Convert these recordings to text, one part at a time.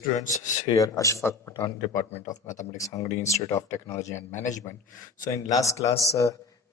Students, here Ashfaq Patan, Department of Mathematics, Hungary Institute of Technology and Management. So in last class,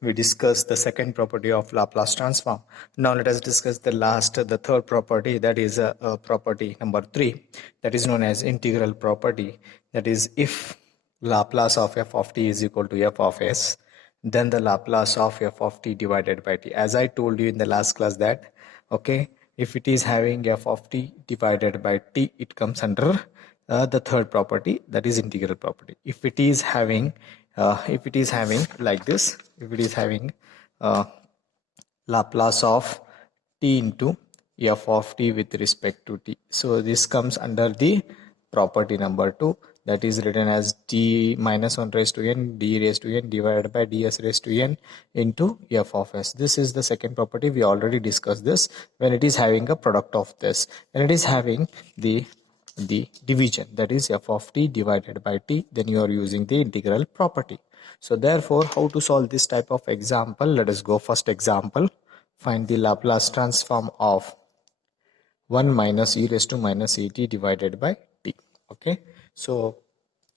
we discussed the second property of Laplace transform. Now let us discuss the third property, that is property number 3, that is known as integral property. That is, if Laplace of f of t is equal to f of s, then the Laplace of f of t divided by t. As I told you in the last class that, okay, if it is having f of t divided by t, it comes under the third property, that is integral property. If it is having like this, if it is having uh, Laplace of t into f of t with respect to t, so this comes under the property number 2, that is written as d minus 1 raised to n d raised to n divided by ds raised to n into f of s. This is the second property. We already discussed this when it is having a product of this. When it is having the division, that is f of t divided by t, then you are using the integral property. So therefore, how to solve this type of example? Let us go first example. Find the Laplace transform of 1 minus e raised to minus at divided by t. Okay, so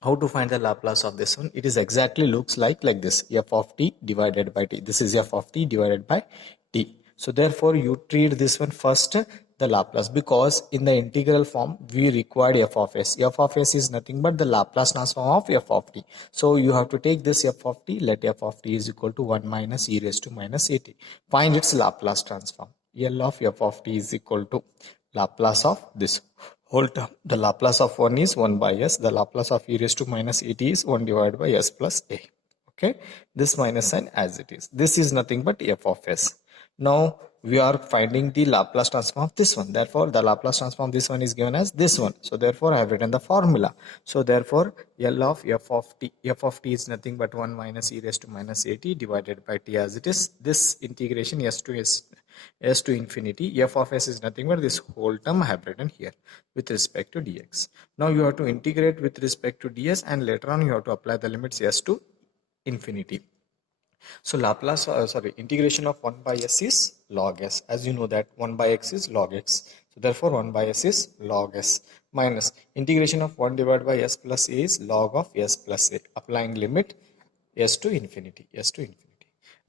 how to find the Laplace of this one? It is exactly looks like this, f of t divided by t. This is f of t divided by t. So therefore you treat this one first the Laplace, because in the integral form we required f of s. F of s is nothing but the Laplace transform of f of t. So you have to take this f of t, let f of t is equal to 1 minus e raised to minus at. Find its Laplace transform. L of f of t is equal to Laplace of this whole term. The Laplace of 1 is 1 by s. The Laplace of e raised to minus at is 1 divided by s plus a. Okay, this minus sign as it is. This is nothing but f of s. Now we are finding the Laplace transform of this one. Therefore, the Laplace transform of this one is given as this one. So therefore, I have written the formula. So therefore, L of f of t is nothing but 1 minus e raised to minus at divided by t as it is. This integration s to infinity. F of s is nothing but this whole term I have written here with respect to dx. Now you have to integrate with respect to ds, and later on you have to apply the limits s to infinity. So Laplace, integration of 1 by s is log s. As you know that 1 by x is log x. So therefore 1 by s is log s, minus integration of 1 divided by s plus a is log of s plus a. Applying limit s to infinity,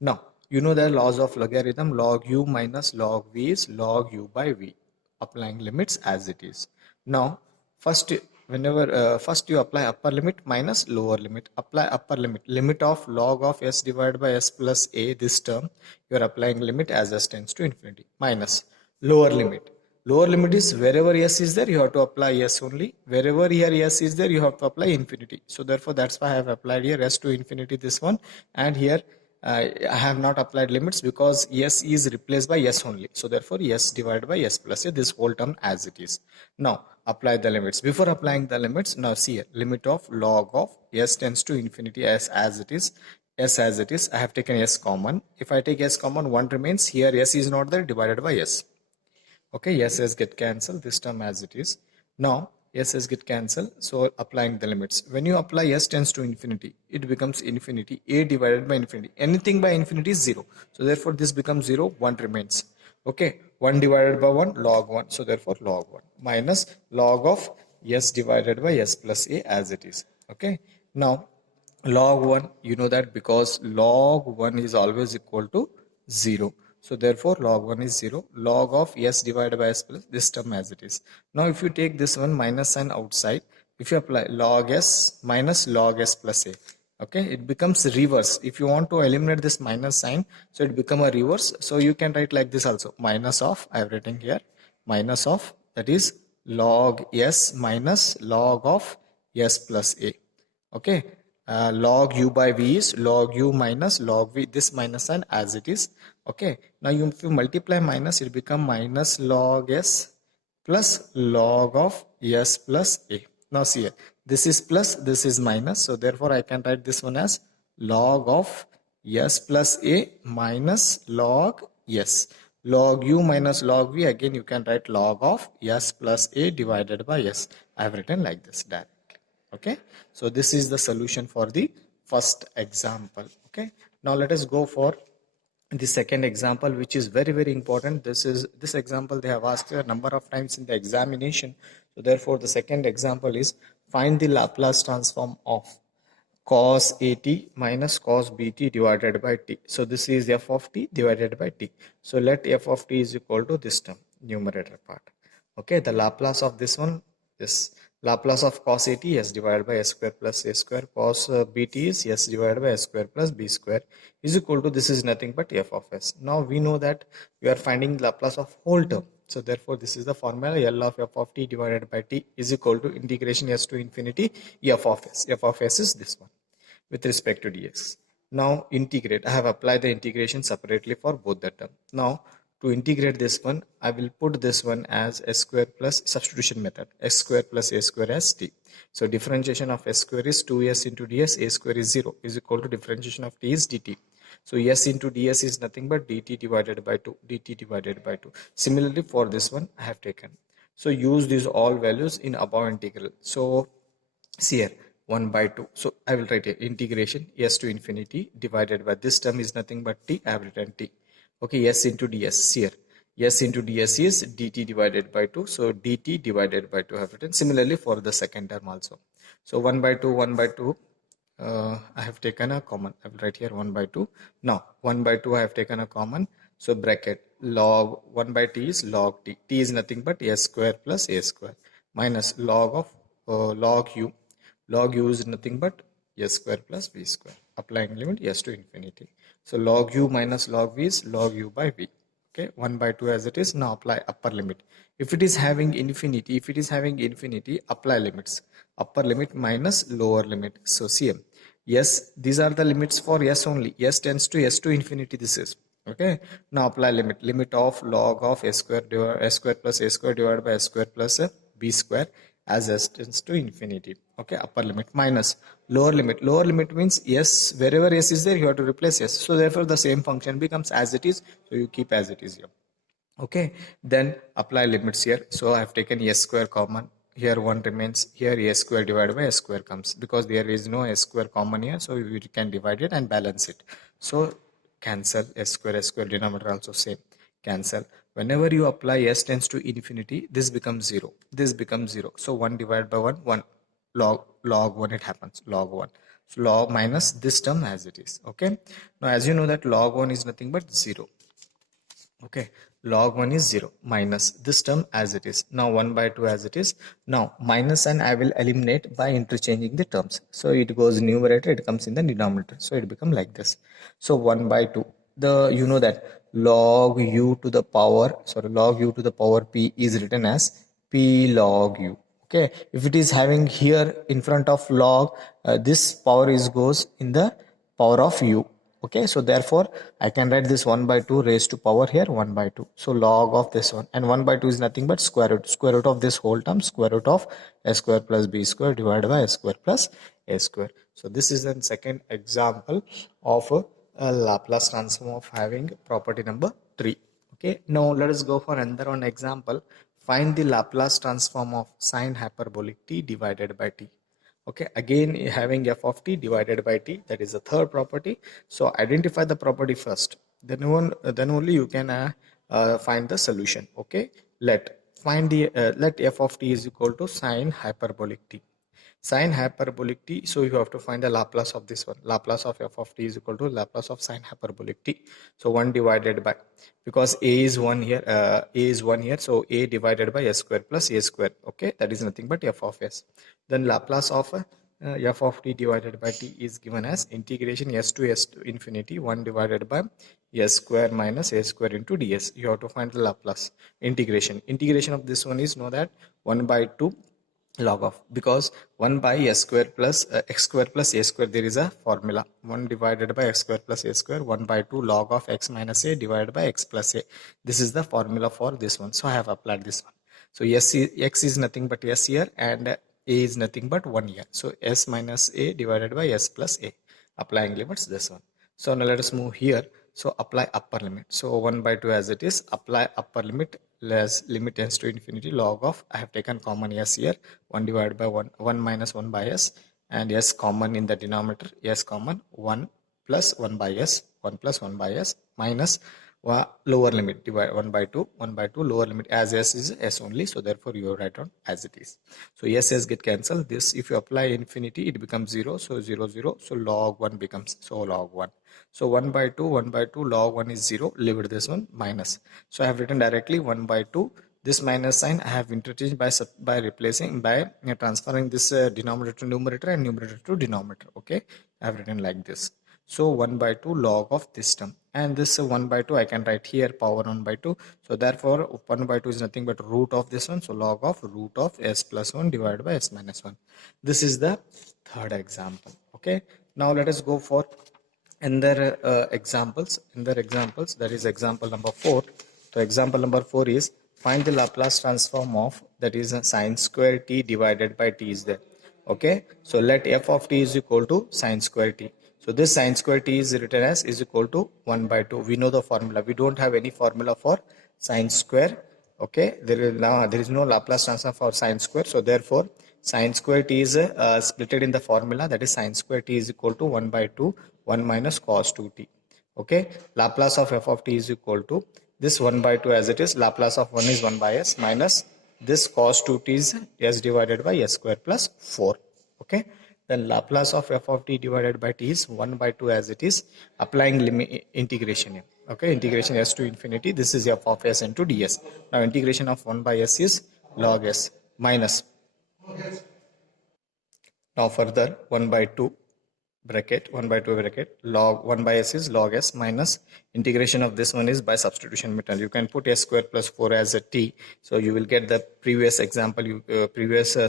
Now, you know the laws of logarithm. Log u minus log v is log u by v. Applying limits as it is. Now, first you apply upper limit minus lower limit. Apply upper limit of log of s divided by s plus a. This term you are applying limit as s tends to infinity, minus lower limit. Lower limit is wherever s is there, you have to apply s only. Wherever here s is there, you have to apply infinity. So therefore, that's why I have applied here s to infinity, this one, and here I have not applied limits because s is replaced by s only. So therefore, s divided by s plus a, this whole term as it is. Now apply the limits. Before applying the limits, now see here, limit of log of s tends to infinity as it is. S as it is, I have taken s common. If I take s common, 1 remains. Here s is not there, divided by s. Okay, s get cancelled, this term as it is. Now s get cancelled, so applying the limits. When you apply s tends to infinity, it becomes infinity. A divided by infinity, anything by infinity is 0. So therefore this becomes 0, 1 remains. Okay, 1 divided by 1, log 1. So therefore log 1 minus log of s divided by s plus a as it is. Okay, now log 1, you know that because log 1 is always equal to 0. So therefore log 1 is 0. Log of s divided by s plus this term as it is. Now if you take this one minus sign outside, if you apply log s minus log s plus a, okay, it becomes reverse. If you want to eliminate this minus sign, so it become a reverse. So you can write like this also, minus of, I have written here, minus of, that is log s minus log of s plus a. Okay, log u by v is log u minus log v, this minus sign as it is. Okay, now if you multiply minus, it become minus log s plus log of s plus a. Now see here, this is plus, this is minus, so therefore I can write this one as log of s plus a minus log s. Log u minus log v, again you can write log of s plus a divided by s. I have written like this directly. Okay, so this is the solution for the first example. Okay, now let us go for the second example, which is very important. This example they have asked a number of times in the examination, So therefore the second example is find the Laplace transform of cos at minus cos bt divided by t. So this is f of t divided by t. So let f of t is equal to this term, numerator part. Okay, the Laplace of this one is Laplace of cos at is divided by s square plus a square. Cos bt is s divided by s square plus b square is equal to, this is nothing but f of s. Now we know that we are finding Laplace of whole term. So therefore this is the formula, L of f of t divided by t is equal to integration s to infinity f of s. F of s is this one with respect to dx. Now integrate. I have applied the integration separately for both the term. Now to integrate this one, I will put this one as s square plus substitution method, s square plus a square as t. So differentiation of s square is 2s into ds, a square is 0 is equal to differentiation of t is dt. So s into ds is nothing but dt divided by 2, dt divided by 2. Similarly for this one I have taken. So use these all values in above integral. So see here 1 by 2. So I will write here integration s to infinity divided by this term is nothing but t. I have written t. Okay, s into ds here. S into ds is dt divided by 2. So dt divided by 2 I have written. Similarly for the second term also. So 1 by 2, 1 by 2. I have taken a common. I will write here 1 by 2. Now 1 by 2 I have taken a common. So bracket log 1 by t is log t. T is nothing but s square plus a square minus log of log u. Log u is nothing but s square plus v square. Applying limit s to infinity. So log u minus log v is log u by v. Okay, 1 by 2 as it is. Now apply upper limit. If it is having infinity, apply limits. Upper limit minus lower limit. So cm. Yes, these are the limits for s only. S tends to s to infinity. This is okay. Now apply limit. Limit of log of s square plus a square divided by s square plus b square as s tends to infinity. Okay, upper limit minus lower limit. Lower limit means yes, wherever s is there you have to replace s. So therefore the same function becomes as it is. So you keep as it is here. Okay, then apply limits here. So I have taken s square common. Here 1 remains. Here a square divided by s square comes because there is no s square common here. So we can divide it and balance it. So cancel s square denominator also same. Cancel. Whenever you apply s tends to infinity, this becomes 0. This becomes 0. So 1 divided by 1, 1 log 1 it happens. Log 1. So log minus this term as it is. Okay. Now as you know that log 1 is nothing but 0. Okay, log 1 is 0 minus this term as it is. Now 1 by 2 as it is. Now minus and I will eliminate by interchanging the terms. So it goes numerator, it comes in the denominator. So it becomes like this. So 1 by 2. You know that log u to the power p is written as p log u. Okay, if it is having here in front of log, this power is goes in the power of u. Okay, so therefore I can write this 1 by 2 raised to power here 1 by 2. So log of this one, and 1 by 2 is nothing but square root of this whole term, square root of s square plus b square divided by s square plus a square. So this is the second example of a Laplace transform of having property number 3. Okay, now let us go for another one example. Find the Laplace transform of sine hyperbolic t divided by t. Okay, again having f of t divided by t, that is the third property. So identify the property first, then only you can find the solution. Okay, let f of t is equal to sine hyperbolic t. Sine hyperbolic t, so you have to find the Laplace of this one. Laplace of f of t is equal to Laplace of sine hyperbolic t. So 1 divided by, because a is 1 here, so a divided by s square plus a square. Okay, that is nothing but f of s. Then Laplace of f of t divided by t is given as integration s to infinity 1 divided by s square minus a square into ds. You have to find the Laplace integration. Integration of this one is know that 1 by 2 log of, because 1 by s square plus x square plus a square, there is a formula 1 divided by x square plus a square 1 by 2 log of x minus a divided by x plus a. This is the formula for this one. So I have applied this one. So x is nothing but s here, and a is nothing but 1 here. So s minus a divided by s plus a. Applying limits this one. So now let us move here. So apply upper limit. So 1 by 2 as it is. Apply upper limit. Less limit tends to infinity log of, I have taken common s here, 1 divided by 1 minus 1 by s, and s common in the denominator, s common 1 plus 1 by s, 1 plus 1 by s minus lower limit divide 1 by 2 lower limit, as s is s only, so therefore you write down as it is. So s get cancelled. This, if you apply infinity, it becomes 0, so 0 0, so log 1 becomes, so log 1. So 1 by 2 log 1 is 0, leave it this one minus. So I have written directly 1 by 2. This minus sign I have interchanged by replacing, by transferring this denominator to numerator and numerator to denominator. Okay, I have written like this. So 1 by 2 log of this term, and this 1 by 2 I can write here power 1 by 2. So therefore 1 by 2 is nothing but root of this one, so log of root of s plus 1 divided by s minus 1. This is the third example. Okay, now let us go for another examples, that is example number 4. So example number 4 is, find the Laplace transform of, that is sine square t divided by t is there. Okay, so let f of t is equal to sine square t. So this sine square t is written as is equal to 1 by 2. We know the formula. We don't have any formula for sine square. Okay, there is no Laplace transform for sine square. So therefore sine square t is splitted in the formula, that is sine square t is equal to 1 by 2 1 minus cos 2t. Okay, Laplace of f of t is equal to this 1 by 2 as it is. Laplace of 1 is 1 by s minus this cos 2t is s divided by s square plus 4. Okay, then Laplace of f of t divided by t is 1 by 2 as it is, applying limit integration here. Okay, integration s to infinity, this is f of s into ds. Now integration of 1 by s is log s minus, now further 1 by 2 bracket 1 by 2 bracket log 1 by s is log s minus integration of this one is by substitution method. You can put s square plus 4 as a t, so you will get the previous example,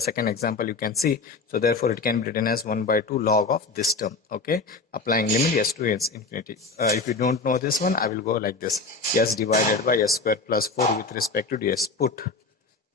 second example you can see. So therefore it can be written as 1 by 2 log of this term. Okay, applying limit s to s infinity. If you don't know this one, I will go like this: s divided by s square plus 4 with respect to ds. Put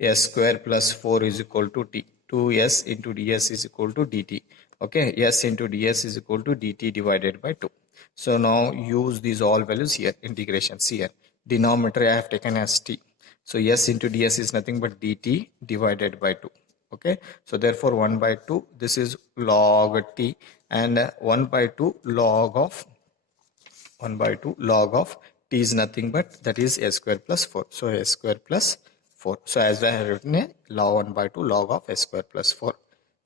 s square plus 4 is equal to t. 2s into ds is equal to dt. Okay, s into ds is equal to dt divided by 2. So now use these all values here, integrations here. Denominator I have taken as t. So s into ds is nothing but dt divided by 2. Okay, so therefore 1 by 2, this is log t, and 1 by 2 log of 1 by 2 log of t is nothing but that is s square plus 4. So s square plus 4. So as I have written here, log 1 by 2 log of s square plus 4.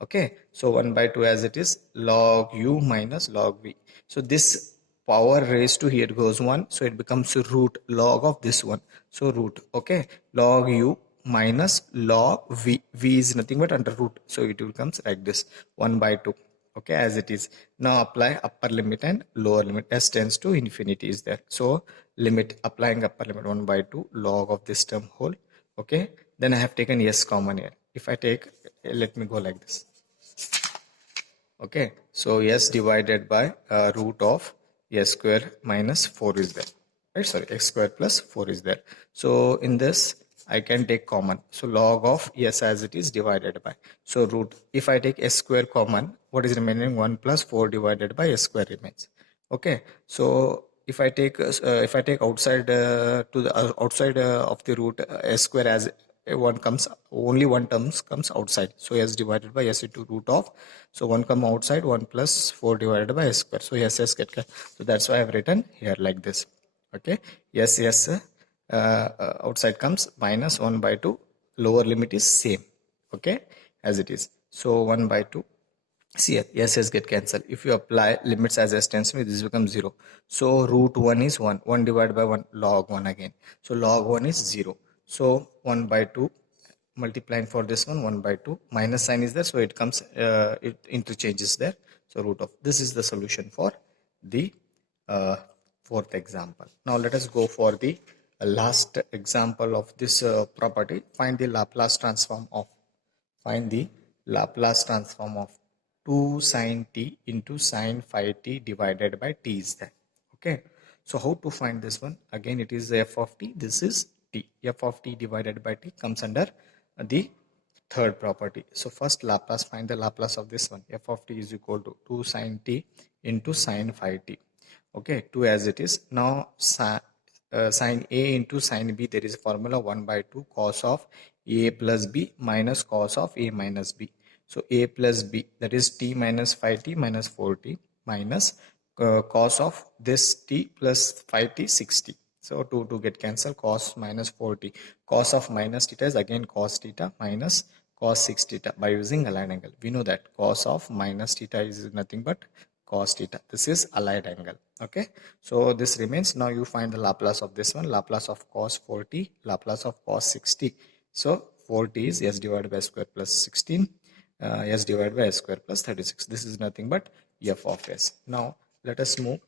Okay, so 1 by 2 as it is, log u minus log v. So this power raised to here goes 1, so it becomes root log of this one. So root, okay, log u minus log v. V is nothing but under root, so it becomes like this 1 by 2. Okay, as it is. Now apply upper limit and lower limit. S tends to infinity is there, so limit, applying upper limit 1 by 2 log of this term whole. Okay, then I have taken s common here. If I take, let me go like this. Okay, so s divided by root of s square minus 4 is there, right? Sorry, x square plus 4 is there. So in this I can take common, so log of s as it is divided by, so root, if I take s square common, what is remaining? 1 plus 4 divided by s square remains. Okay, so if I take outside to the outside of the root, s square as one comes, only one terms comes outside, so s divided by s into root of, so one come outside, 1 plus 4 divided by s square, so s get, so that's why I have written here like this. Okay, yes, outside comes minus 1 by 2, lower limit is same. Okay, as it is, so 1 by 2. See here, s get cancelled. If you apply limits as s tends to me, this becomes 0. So root 1 is 1. 1 divided by 1, log 1 again. So log 1 is 0. So 1 by 2, multiplying for this one, 1 by 2. Minus sign is there, so it comes, it interchanges there. So root of, this is the solution for the fourth example. Now let us go for the last example of this property. Find the Laplace transform of, find the Laplace transform of 2 sine t into sine phi t divided by t is there. Okay, so how to find this one? Again, it is f of t, this is t. F of t divided by t comes under the third property. So first Laplace, find the Laplace of this one. F of t is equal to 2 sine t into sine phi t. Okay, 2 as it is. Now sine a into sine b, there is a formula 1 by 2 cos of a plus b minus cos of a minus b. So a plus b, that is t minus phi t minus 4t minus cos of this t plus phi t 6t. So 2 get cancelled, cos minus 4t. Cos of minus theta is again cos theta minus cos 6 theta by using allied angle. We know that cos of minus theta is nothing but cos theta. This is allied angle. Okay. So this remains. Now you find the Laplace of this one. Laplace of cos 4t, Laplace of cos 6t. So 4t is s divided by square plus 16. S divided by s square plus 36. This is nothing but f of s. Now let us move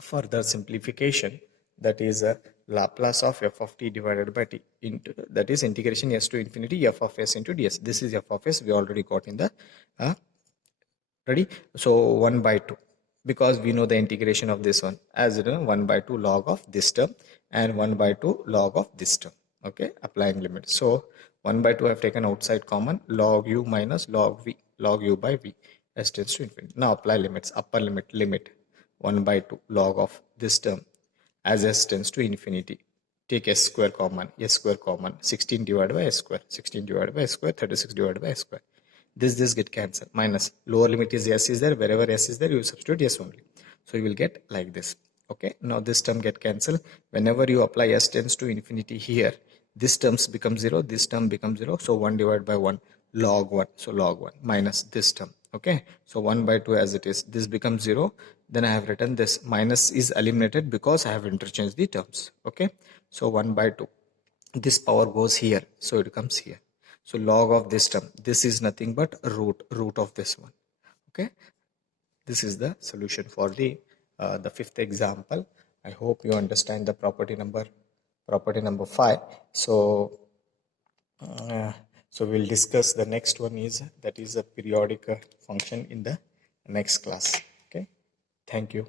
further simplification, that is a Laplace of f of t divided by t into, that is integration s to infinity f of s into ds. This is f of s we already got in the ready. So 1 by 2, because we know the integration of this one as 1 by 2 log of this term and 1 by 2 log of this term. Okay, applying limit. So 1 by 2 I have taken outside common, log u minus log v, log u by v, s tends to infinity. Now apply limits. Upper limit 1 by 2 log of this term as s tends to infinity. Take s square common, 16 divided by s square, 16 divided by s square, 36 divided by s square. This get cancelled. Minus lower limit is s is there, wherever s is there you substitute s only. So you will get like this. Okay, now this term get cancelled. Whenever you apply s tends to infinity here, this terms become 0, this term becomes 0. So 1 divided by 1 log 1. So log 1 minus this term. Okay, so 1 by 2 as it is, this becomes 0. Then I have written this minus is eliminated because I have interchanged the terms. Okay, so 1 by 2, this power goes here, so it comes here. So log of this term, this is nothing but root of this one. Okay, this is the solution for the fifth example. I hope you understand the property number 5. So so we'll discuss the next one, is that is a periodic function in the next class. Okay, thank you.